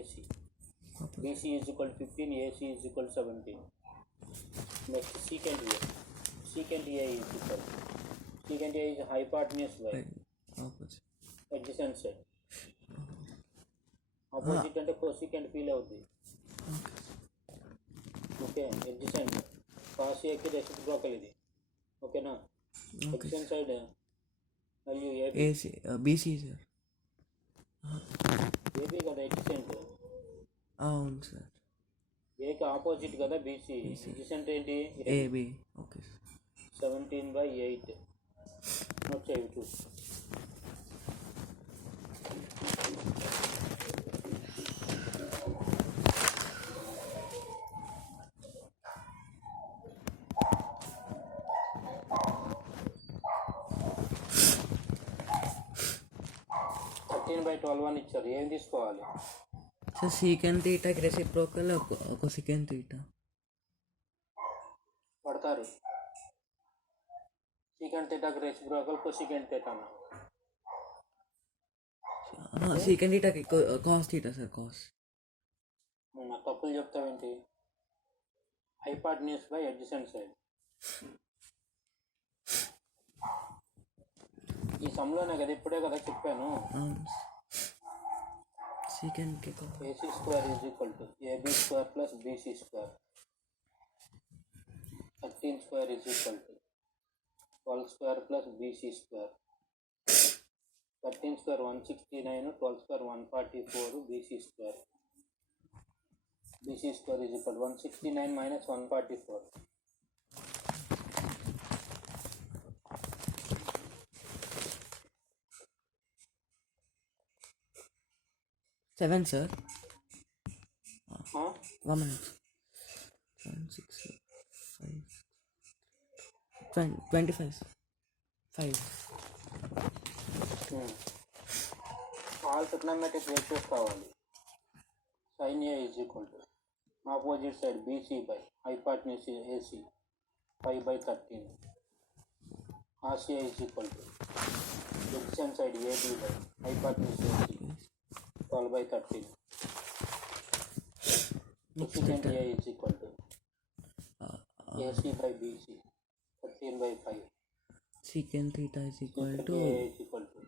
AC. BC is equal to 15, AC is equal to 17. Next secant A. Secant A is equal. Secant A is hypotenuse by adjacent side. Opposite అంటే cosecant feel అవుతుంది. Okay adjacent cos A కి reciprocal ఇది. ఓకేనా? adjacent side మరియు AC BC sir. AB కదా adjacent. అవును sir. A కి opposite కదా BC. adjacent ఏంటి? AB. ఓకే. 17/8. నోట్ చేయి చూ. by 12 అని ఇచ్చారు. ఏం తీసుకోవాలి సార్? సీకెంట్ థీటాకి రెసిప్రోకల్ ఒక సెకండ్ థీటా పడతారు. సీకెంట్ థీటాకి రెసిప్రోకల్ కొసెకంట్ థీటా. సీకెంట్ థీటాకి కాస్ థీటా సార్. కాస్ నాకు తప్పులు చెప్తావేంటి? Hypotenuse by adjacent side. ఈ సమ్లోనే కదా ఇప్పుడే కదా చెప్పాను. secant AC square is equal to AB square plus BC square. 13 square is equal to 12 square plus BC square. 13 square 169, 12 square 144, BC square. BC square is equal to 169 minus 144. 7 sir. 1 minute. 7, 6, 5, 25. 5. All trigonometric ratios కావాలి. sin A is equal to opposite side BC by hypotenuse AC 5/13. cos A is equal to adjacent side AB by hypotenuse AC 12/13. Secant A is equal to AC by BC 13/5. Secant theta is equal to A is equal to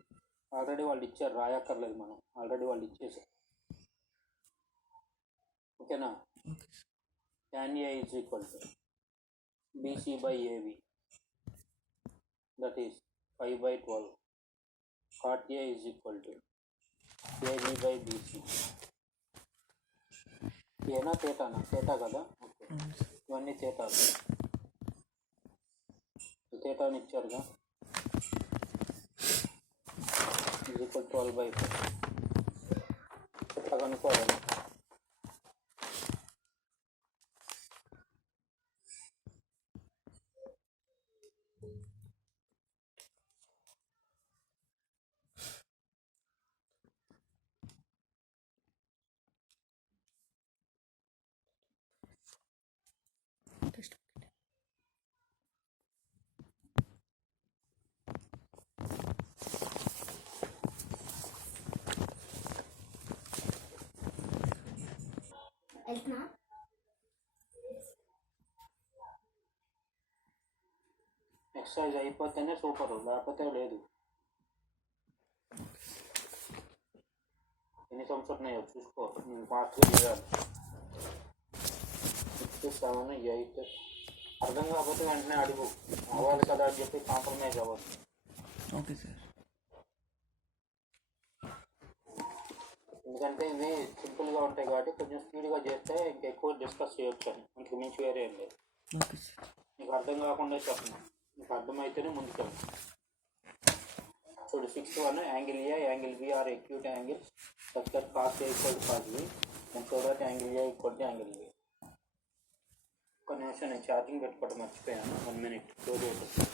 already వాళ్ళు ఇచ్చారు, రాయక్కర్లేదు మనం. ఆల్రెడీ వాళ్ళు ఇచ్చేసారు. ఓకేనా? tan A is equal to BC by AB, that is 5/12. cot A is equal to AB by BC. ఏనా తేటానా? తేటా కదా. ఓకే, ఇవన్నీ తేటాలు. తేటాని ఇచ్చారుగా. is equal to 12/4. ఎట్లా కనుక్కోవాలి? ఎక్సర్సైజ్ అయిపోతేనే సూపర్, లేకపోతే లేదు. ఎన్ని సంవత్సరాలు ఉన్నాయో చూసుకో. నేను ఫాస్ట్గా చేయాలి. 6, 7, 8 అర్థం కాకపోతే వెంటనే అడుగు. అవ్వాలి కదా అని చెప్పి కాంప్రమైజ్ అవ్వదు. Okay sir. ఎందుకంటే ఇవి సింపుల్గా ఉంటాయి కాబట్టి కొంచెం స్పీడ్గా చేస్తే ఇంకెక్కువ డిస్కస్ చేయొచ్చు అని. ఇంటికి మించి వేరే ఏం లేదు. నీకు అర్థం కాకుండా చెప్పను, నీకు అర్థమైతేనే ముందుకెళ్ళి. చూడు, 6th one angle A, angle B are acute angles such that cos A equal to cos B and so that angle A equal to angle B. ఒక నిమిషం, నేను ఛార్జింగ్ పెట్టుకోవడం మర్చిపోయాను. 1 minute క్లోజ్ అవుతుంది.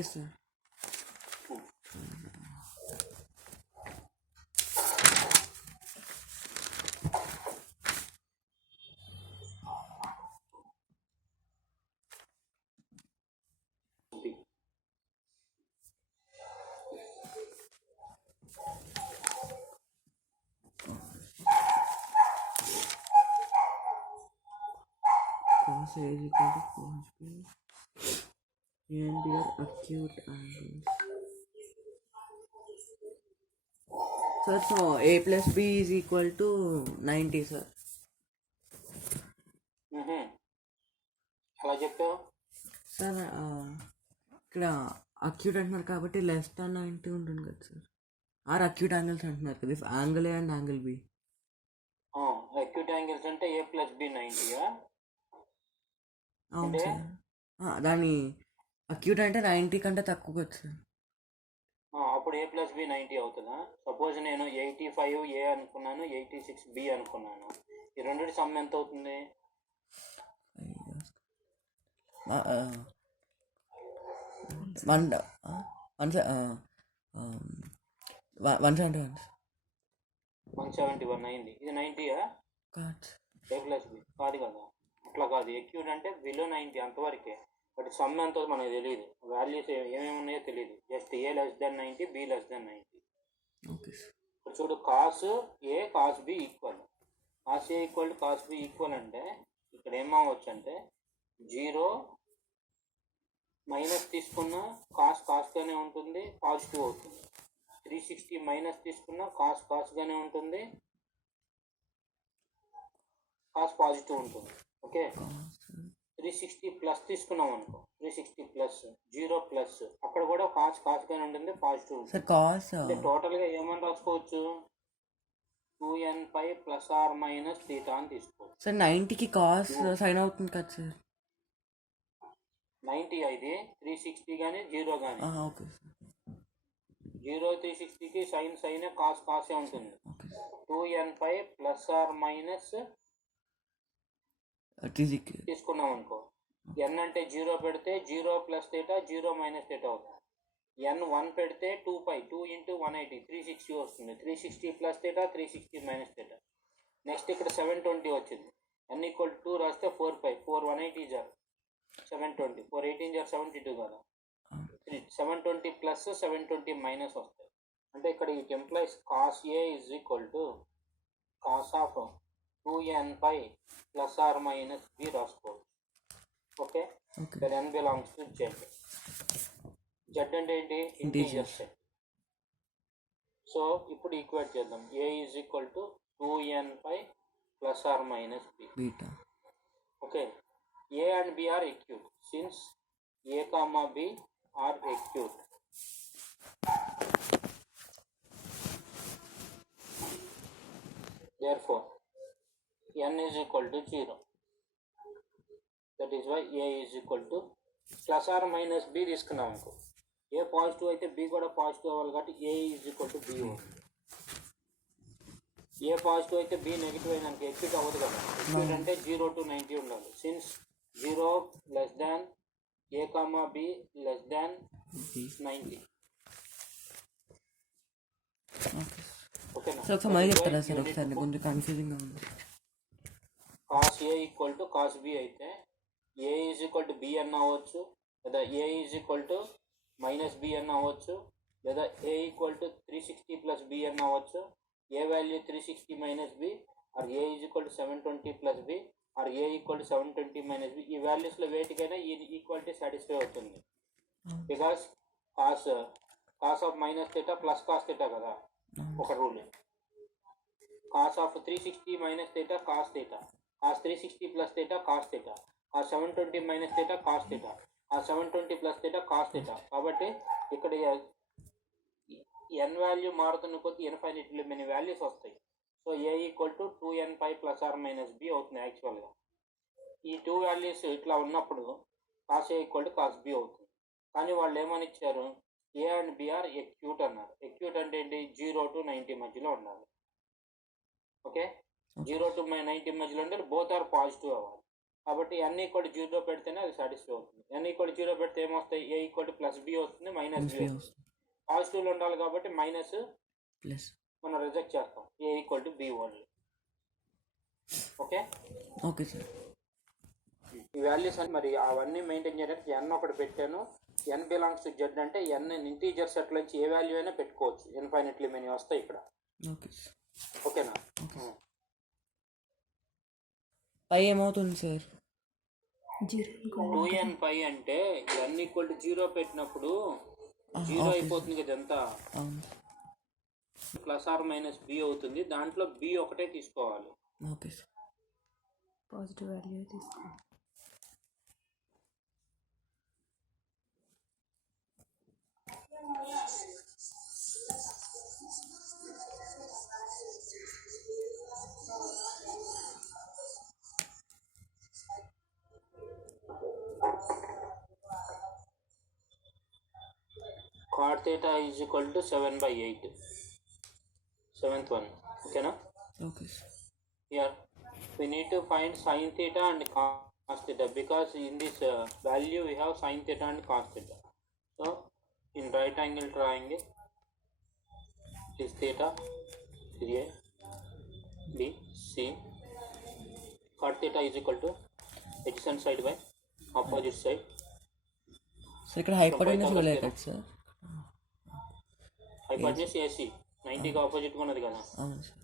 Yes sir. B. Cos A is equal to cos B. A and B are acute angles. Sir, so A plus B is equal to 90, sir. అలా చెప్పావు. సార్ ఇక్కడ అక్యూట్ అంటున్నారు కాబట్టి లెస్ దాన్ 90 ఉంటుంది కదా సార్. ఆర్ అక్యూట్ యాంగిల్స్ అంటున్నారు కదా, if angle A and angle B. Acute angles అంటే A ప్లస్ బి 90యా? అవును సార్. దాని అక్యూట్ అంటే 90 కంటే తక్కువ కదా సార్. అప్పుడు A ప్లస్ బి 90 అవుతుందా? సపోజ్ నేను 85A అనుకున్నాను, 86B అనుకున్నాను. ఈ రెండింటి సమ్ ఎంత అవుతుంది? 171 అయింది. ఇది 90యా? A ప్లస్ బి కాదు కదా, అట్లా కాదు. ఎక్యూట్ అంటే బిలో 90 అంతవరకే, బట్ సమ్ ఎంతో మనకు తెలియదు, వాల్యూస్ ఏమేమి ఉన్నాయో తెలియదు. Just A less than 90, B less than 90. ఇప్పుడు చూడు, cos A cos B equal. Cos A equal cos B equal అంటే ఇక్కడ ఏమవచ్చు అంటే 0 మైనస్ తీసుకున్న కాస్గానే ఉంటుంది, పాజిటివ్ అవుతుంది. 360 మైనస్ తీసుకున్న కాస్గానే ఉంటుంది, కాస్ పాజిటివ్ ఉంటుంది. ఓకే, 360 ప్లస్ తీసుకున్నాం అనుకో, 360 ప్లస్ 0 ప్లస్ అక్కడ కూడా కాస్గానే ఉంటుంది, పాజిటివ్ ఉంటుంది. టోటల్గా ఏమని రాసుకోవచ్చు? 2n pi plus are minus theta అని తీసుకోవచ్చు. సార్ 90కి కాస్ సైన్ అవుతుంది కదా సార్. 90 ఇది 360 కానీ 0 కానీ. Okay sir. 0 360కి సైన్ కాసే ఉంటుంది. 2n pi plus are minus తీసుకున్నాం అనుకో, n అంటే 0 పెడితే 0 ప్లస్ థీటా, 0 మైనస్ థీటా అవుతుంది. n 1 పెడితే 2 ఇంటూ 180 360 వస్తుంది. 360 plus theta, 360 minus theta. Next ఇక్కడ 720 వచ్చింది. n ఈక్వల్ 2 రాస్తే 4 180 జార్ 720, 418 జార్ 72 కదా. 720 ప్లస్ 720 మైనస్ వస్తాయి. అంటే ఇక్కడ it implies cos A is equal to cos of 2n pi plus are minus B రాసుకోవచ్చు. Okay, n belongs to Z. Z అంటే ఏంటి? Integer set. సో ఇప్పుడు ఈక్వేట్ చేద్దాం. A is equal to 2n pi plus are minus B. Okay, A and B are acute. Since A comma B are acute, therefore n is equal to 0. That is why A is equal to plus or minus B తీసుకున్నాం అనుకో. A positive అయితే B కూడా పాజిటివ్ అవ్వాలి కాబట్టి A is equal to B ఉంది. A positive అయితే B negative అయినాక ఎక్యూట్ అవ్వదు కదా. ఎక్యూట్ అంటే 0 to 90 ఉండాలి. సిన్స్ 0 less than A comma B less than 90. ఓకేనా? Cos A equal to cos B అయితే A is equal to B అన్న అవ్వచ్చు, లేదా A is equal to minus B అన్న అవ్వచ్చు, లేదా A equal to 360 plus B అన్న అవ్వచ్చు. A value 360 minus B, or A is equal to 720 plus B, or A equal to 720 minus B. ఈ వాల్యూస్లో వేటికైనా ఈ ఈక్వాలిటీ సాటిస్ఫై అవుతుంది. Because cos of minus theta plus cos theta కదా ఒక rule. Cos of 360 minus theta cos theta, cos 360 plus theta cos theta, cos 720 minus theta cos theta, cos 720 plus theta cos theta. కాబట్టి ఇక్కడ n value మారుతున్న కొద్ది infinitely many values వస్తాయి. So A equal to 2n pi plus are minus B అవుతుంది. యాక్చువల్గా ఈ 2 values ఇట్లా ఉన్నప్పుడు cos A equal to cos B అవుతుంది. కానీ వాళ్ళు ఏమని ఇచ్చారు? A and B are acute అన్నారు. ఎక్యూట్ అంటే ఏంటి? 0 to 90 మధ్యలో ఉండాలి. ఓకే, 0 to 90 మధ్యలో ఉంటే బోత్ ఆర్ పాజిటివ్ అవ్వాలి. కాబట్టి n ఈక్వల్ 0 పెడితేనే అది సాటిస్ఫై అవుతుంది. n ఈక్వల్ 0 పెడితే ఏమొస్తాయి? a ఈక్వల్ ప్లస్ b వస్తుంది, మైనస్ b వస్తుంది. పాజిటివ్లో ఉండాలి కాబట్టి మైనస్ ప్లస్ మనం రిజెక్ట్ చేస్తాం. a equal to b only. Okay okay sir. ఈ వాల్యూస్ అని మరి అవన్నీ మెయింటైన్ చేయడానికి n ఒకటి పెట్టాను. n బిలాంగ్స్ టు z అంటే n ఇంటీజర్ సెట్ నుంచి ఏ వాల్యూ అయినా పెట్టుకోవచ్చు. ఇన్ఫైనెట్లీ మెనీ వస్తాయి ఇక్కడ. Okay sir. ఓకేనా? పై ఏమవుతుంది సార్? 2n పై అంటే n ఈక్వల్ టు 0 పెట్టినప్పుడు 0 అయిపోతుంది కదా ఎంత, ప్లస్ ఆర్ మైనస్ b అవుతుంది. దాంట్లో b ఒకటే తీసుకోవాలి. Okay sir. పాజిటివ్ వాల్యూ తీసుకో. cot theta is equal to 7/8. 7th one. Okay, na? Okay sir. Here we need to find sin theta and cos theta because in this value we have sin theta and cos theta. So in right angle triangle is theta is A, B, C. Cot theta is equal to adjacent side by opposite side. So ఇక్కడ హైపోటెన్యూస్ ఇవ్వలేదు కదా sir? Hypotenuse AC 90కి ఆపోజిట్ ఉన్నది కదా. అవును sir.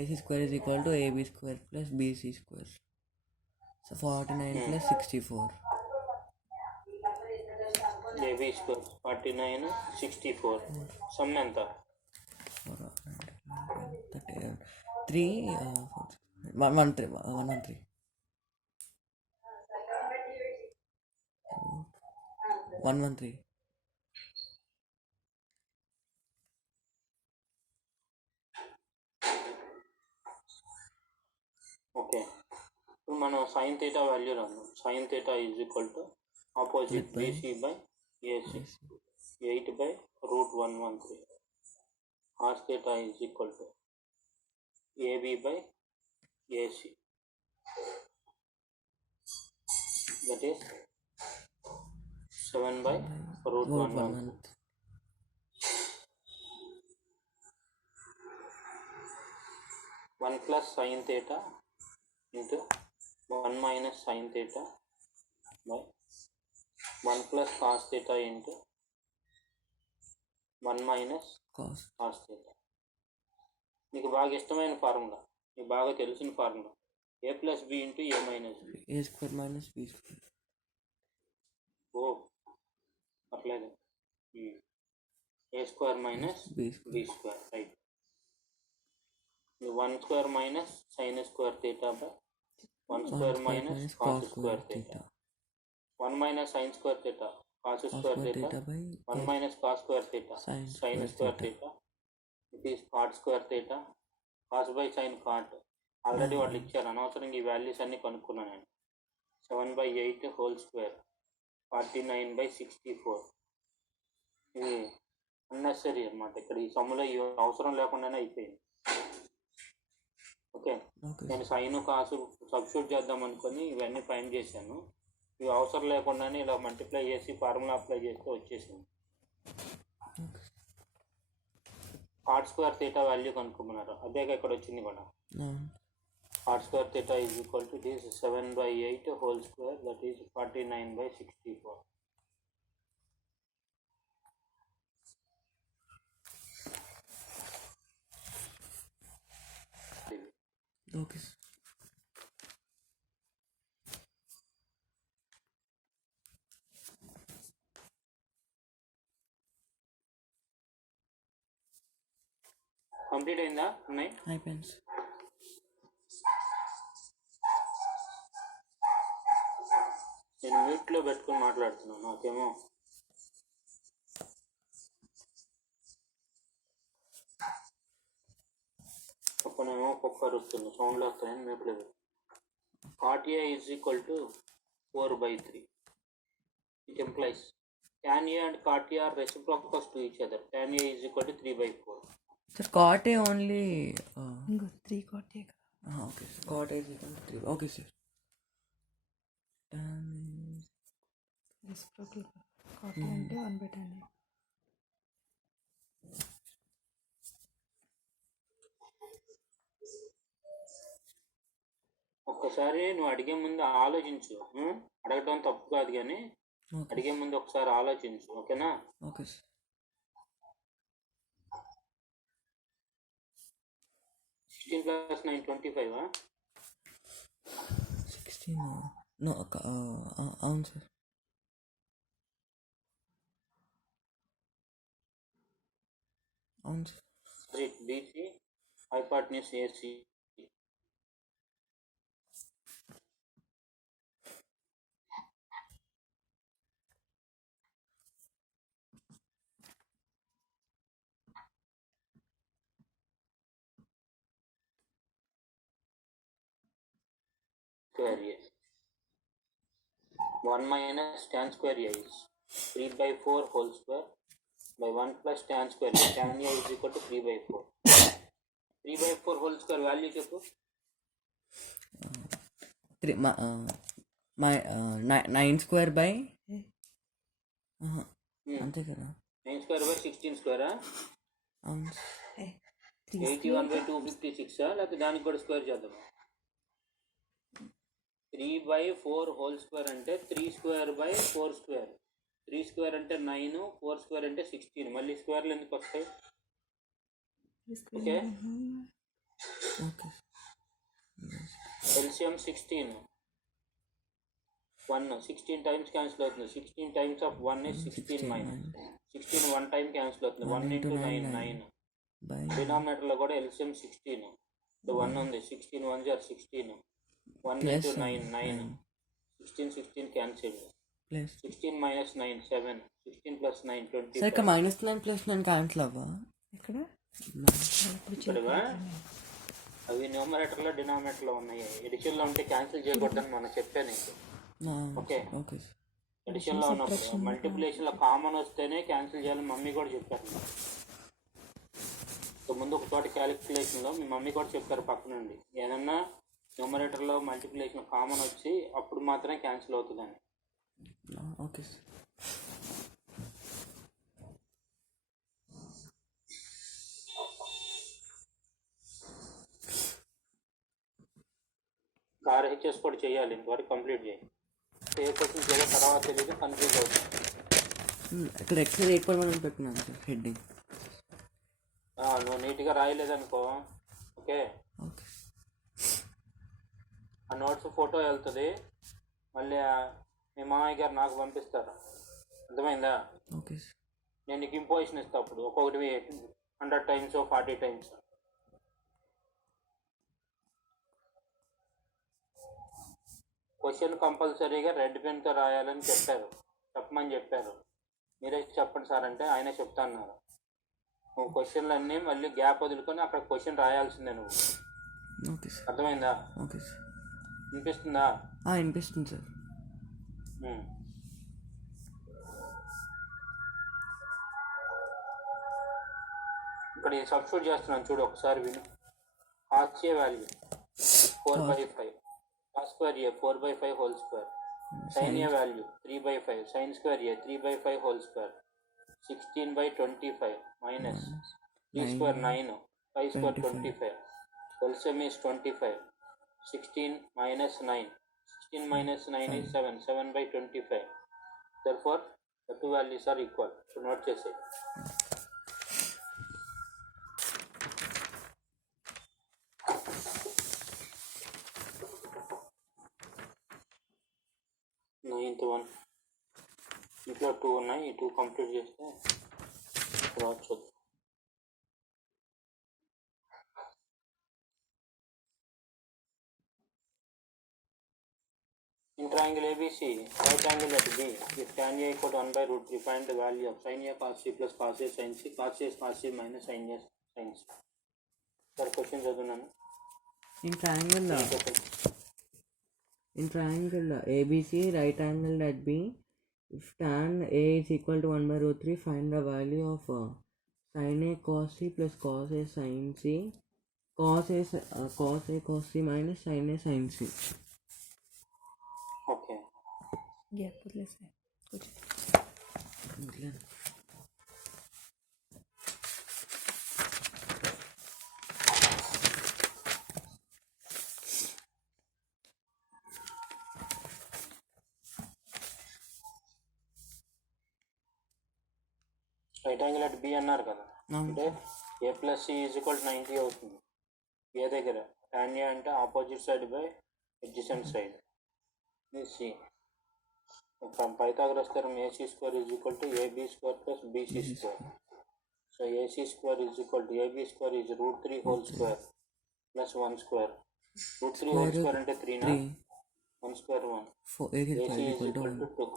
AC square is equal to AB square plus BC square. So 49 ప్లస్ 64. AB square 49 64. సమ్ ఎంత? 3 113 113. 113. ఓకే, ఇప్పుడు మనం సైన్ థీటా వాల్యూ రాద్దాం. Sine theta is equal to opposite BC by AC 8/√113. Cos theta is equal to AB by AC, that is 7/√113. 1 plus sin theta into 1 minus sin theta by 1 plus cos theta into 1 minus cos theta. మీకు బాగా ఇష్టమైన ఫార్ములా, మీకు బాగా తెలిసిన formula a plus b into a minus b. A square minus B square. ఓ అట్లేదు. a square minus B b square, right. 1 square minus sine square theta by 1 square minus cos square theta. 1 minus sine square theta cos square theta, 1 minus cos square theta sine square theta. It is cot square theta. Cos by sine cot already వాళ్ళు ఇచ్చారు, అనవసరంగా ఈ వాల్యూస్ అన్నీ కనుక్కున్నాను నేను. 7/8 whole square 49/64. ఇది అన్నెసరీ అన్నమాట. ఇక్కడ ఈ సమ్ములో ఈ అవసరం లేకుండానే అయిపోయింది. ఓకే, నేను సైన్ కాసు సబ్స్టిట్యూట్ చేద్దాం అనుకొని ఇవన్నీ ఫైండ్ చేశాను. ఇవి అవసరం లేకుండానే ఇలా మల్టిప్లై చేసి ఫార్ములా అప్లై చేస్తే వచ్చేసింది. కాట్ స్క్వేర్ థీటా వాల్యూ కనుక్కున్నారు, అదేగా ఇక్కడ వచ్చింది కూడా. Cot square theta is equal to this 7/8 whole square, that is 49/64. Okay sir. Complete అయిందా? ఉన్నాయి, అయిపోయింది సార్. నేను మ్యూట్లో పెట్టుకుని మాట్లాడుతున్నాను. నాకేమో ఒక్కనేమో ఒక్కొక్క వస్తుంది, సౌండ్లు వస్తాయని మ్యూట్లో పెట్టు. cot A is equal to 4/3. It implies tan A and cot A are reciprocals to each other. Tan A is equal to 3/4. Sir cot A only ఇంకో 3 cot A. Okay sir. Cot A 3. Okay sir. tan reciprocal copy అంటే 1/tan. ఒక్కసారి నువ్వు అడిగే ముందు ఆలోచించు. అడగటం తప్పు కాదు, కానీ ఓకే అడిగే ముందు ఒకసారి ఆలోచించు. ఓకేనా? Okay sir 16 + 9 25. 16 నో అవును సార్ అవును sir BC hypotenuse AC. square A. 1 minus tan square A is 3/4 whole square by 1 plus tan square A. Tan A is equal to 3/4. 3/4 whole square value చెప్పు. 9 స్క్వేర్ బై అంతే కదా 9 square by 16 square. అవును 81/256 లేకపోతే దానికి కూడా స్క్వేర్ చేద్దాం. 3/4 whole square అంటే 3 square by 4 square. 3 square అంటే 9, 4 square అంటే 16. మళ్ళీ స్క్వేర్లు ఎందుకు వస్తాయి? Okay, okay LCM 16. 1 16 times cancel అవుతుంది. 16 టైమ్స్ ఆఫ్ 1 is 16 minus 16 1 టైం క్యాన్సిల్ అవుతుంది. 1 into 9 9. బై డినామినేటర్లో కూడా ఎల్సిఎం 16. 1 ఉంది. 16 1 are 16. 1 ప్లస్ into 9 9. 16 16 క్యాన్సిల్. ప్లస్ 16 minus 9 7. 16 plus 9 20. సార్ ఇక్కడ -9 + 9 క్యాన్సిల్ అవ్వా ఎక్కడ ఇప్పుడు ఇక్కడవా? అవి న్యూమరేటర్లో డినామినేటర్లో ఉన్నాయి. ఎడిషన్లో ఉంటే క్యాన్సిల్ చేయకూడదని మనం చెప్పాను నీకు. ఓకే, ఓకే ఎడిషన్లో ఉన్నప్పుడు మల్టిప్లికేషన్లో కామన్ వస్తేనే క్యాన్సిల్ చేయాలని మమ్మీ కూడా చెప్పారు. ముందు ఒక చోట క్యాలిక్యులేషన్లో మీ మమ్మీ కూడా చెప్పారు పక్క నుండి, ఏదన్నా న్యూమరేటర్లో మల్టిప్లికేషన్ కామన్ వచ్చి అప్పుడు మాత్రమే క్యాన్సిల్ అవుతుందని. ఓకే సార్ ఆర్హెచ్ఎస్ కూడా చేయాలి, ఇంతవరకు కంప్లీట్ చేయి. ఏ క్వశ్చన్స్ ఏదో తర్వాత తెలియదు, కన్ఫ్యూజ్ అవుతుంది. ఇక్కడ ఎక్సెల్ 8.1 పెట్టినాను సార్ హెడ్డింగ్. నువ్వు నీట్గా రాయలేదనుకో, ఓకే, ఓకే ఆ నోట్స్ ఫోటో వెళ్తుంది, మళ్ళీ మీ మామయ్య గారు నాకు పంపిస్తారు. అర్థమైందా? ఓకే సార్ నేను నీకు ఇంపోజిషన్ ఇస్తాను. అప్పుడు ఒక్కొక్కటి 100 times 40 times. క్వశ్చన్ కంపల్సరీగా రెడ్ పెన్తో రాయాలని చెప్పమని చెప్పారు. మీరే చెప్పండి సార్ అంటే ఆయనే చెప్తా అన్నారు. నువ్వు క్వశ్చన్లు అన్నీ మళ్ళీ గ్యాప్ వదులుకొని అక్కడ క్వశ్చన్ రాయాల్సిందే నువ్వు. ఓకే సార్ అర్థమైందా? ఓకే సార్ వినిపిస్తుందా? వినిపిస్తుంది సార్. ఇక్కడ సబ్స్టిట్యూట్ చేస్తున్నాను చూడు, ఒకసారి విను. cos A value 4/5, cos square A 4/5 whole square, sin A value 3/5, sin square A 3/5 whole square, 16/25 minus 3 square 9, 5 square 25, LCM is 25, 16 minus 9, 16 minus 9 is 7, 7/25. Therefore the two values are equal. So note చేసే. నైన్త్ వన్ ఇంట్లో 2 ఉన్నాయి. ఈ 2 కంప్లీట్ చేస్తే తర్వాత చూద్దాం. In triangle ABC, right angle at B, if tan A equal to 1/√3, find the value of sin A cos C plus cos A sin C, cos A is cos C minus sin A sin C. Sir question చదువున్నాను. In triangle ABC, right angle at B, if tan A is equal to 1/√3, find the value of sin A cos C plus cos A sin C, cos A cos C minus sin A sin C. Okay, gap వదిలేసే కూర్చో. ఇట్లా right angle at B అన్నారు కదా, అంటే A plus C is equal 90 అవుతుంది. A దగ్గర tan A అంటే opposite side by adjacent side. C from Pythagoras theorem AC square is equal to AB square plus BC square. So AC square is equal to AB square is √3 whole square plus 1 square. √3 whole square అంటే 3 నా, 1 square 1. AC is equal to 2.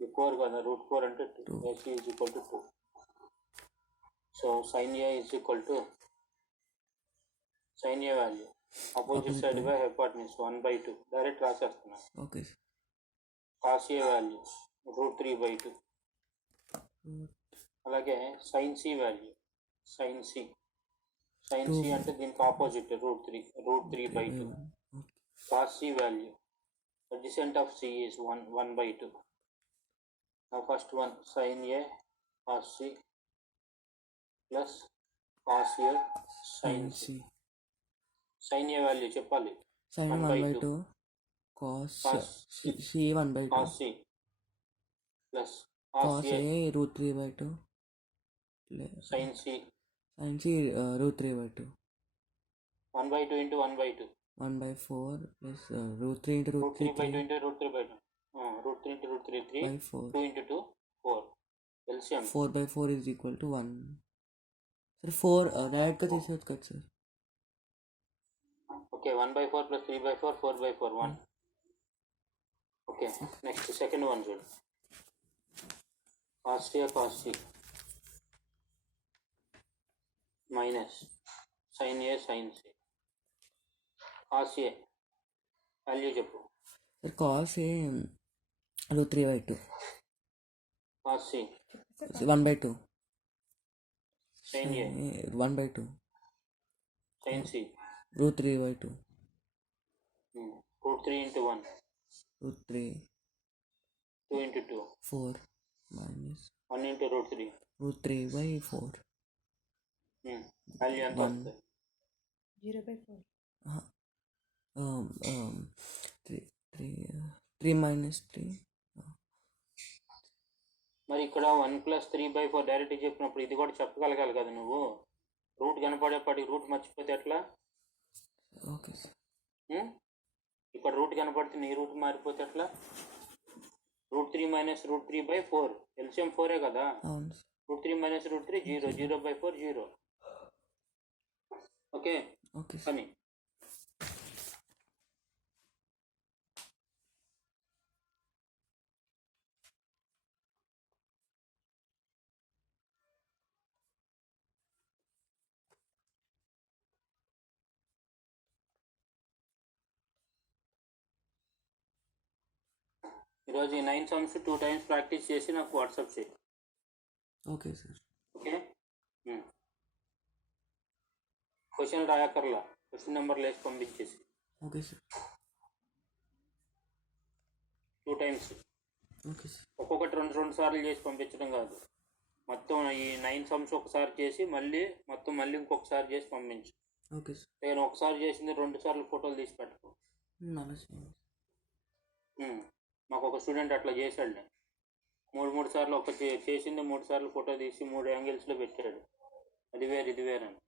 Before కదా √4 అంటే 2. AC is equal to 2. So sin A is equal to sin A value opposite side by hypotenuse 1/2 direct రాసేస్తున్నాను. Okay cos A value √3/2. అలాగే sin C value sin C అంటే దీనికి opposite √3/2. cos C value adjacent of C is 1/2. Now first one sin A cos C plus cos A sin C. sin A value చెప్పాలి. sin 1/2 cos C 1/2 cos C plus cos A √3/2 sin C √3/2 1/2 into 1/2 1/4 plus √3 into √3 √3/2 into √3/2 √3 into √3 3 4 2 into 2 4 LCM 4/4 is equal to 1. Sir 4 direct का తీసేయచ్చు కదా sir. Okay 1/4 plus 3/4 4/4 1. Okay next second one చూడు. cos C minus sin A sin C. cos A value చెప్పు. Sir cos A √3/2 cos C 1/2 sin A 1/2 sin C √3/2 √3 into 1 √3 2 into 2 4 minus 1 into √3 √3/4 వాల్యూ ఎంత వస్తుంది? 0/4. 3 minus 3 మరి ఇక్కడ 1 + 3/4 డైరెక్ట్ చెప్పినప్పుడు ఇది కూడా చెప్పగలగాలి కదా నువ్వు. రూట్ కనపడేప్పటికి రూట్ మర్చిపోతే ఎట్లా? Okay sir. ఇక్కడ రూట్ కనపడితే నీ రూట్ మారిపోతే ఎట్లా? √3 మైనస్ √3/4 ఎల్సిఎం 4 కదా. అవును సార్. √3 మైనస్ √3 0 0/4 0. Okay okay sir. కానీ ఈరోజు ఈ 9 సమ్స్ 2 times ప్రాక్టీస్ చేసి నాకు వాట్సాప్ చేయి. Okay sir. ఓకే క్వశ్చన్ రాయకర్లా, క్వశ్చన్ నెంబర్లు వేసి పంపించేసి. Okay sir. 2 times okay sir. ఒక్కొక్కటి 2 సార్లు చేసి పంపించడం కాదు. మొత్తం ఈ 9 సమ్స్ ఒకసారి చేసి మళ్ళీ ఇంకొకసారి చేసి పంపించు. Okay sir. నేను ఒకసారి చేసింది 2 సార్లు ఫోటోలు తీసి పెట్టుకో. అలా చేయండి. మాకు ఒక స్టూడెంట్ అట్లా చేశాడు. 3 సార్లు చేసింది 3 సార్లు ఫోటో తీసి 3 యాంగిల్స్లో పెట్టాడు. అది వేరు ఇది వేరని.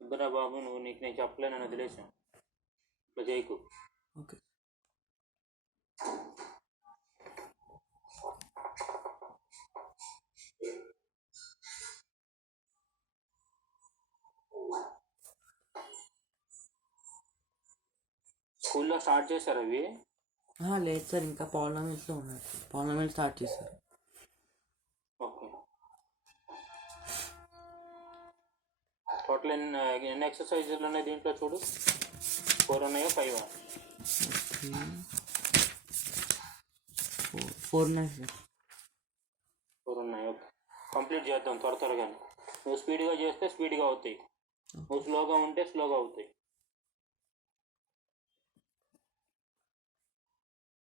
ఇద్దరా బాబు నువ్వు నీకు నేను చెప్పలేనని వదిలేసాను. ఇట్లా చేయకు. ఓకే. స్కూల్లో స్టార్ట్ చేశారు అవి? లేదు సార్, ఇంకా పార్లమెంట్స్లో ఉన్నారు. పార్లమెంట్ స్టార్ట్ చేశారు. ఓకే. టోటల్ ఎన్ని ఎక్సర్సైజులు ఉన్నాయి దీంట్లో చూడు. 4 ఉన్నాయో 5? 4 ఉన్నాయి సార్. 4 ఉన్నాయి. ఓకే, కంప్లీట్ చేద్దాం త్వరగానే. నువ్వు స్పీడ్గా చేస్తే స్పీడ్గా అవుతాయి, నువ్వు స్లోగా ఉంటే స్లోగా అవుతాయి.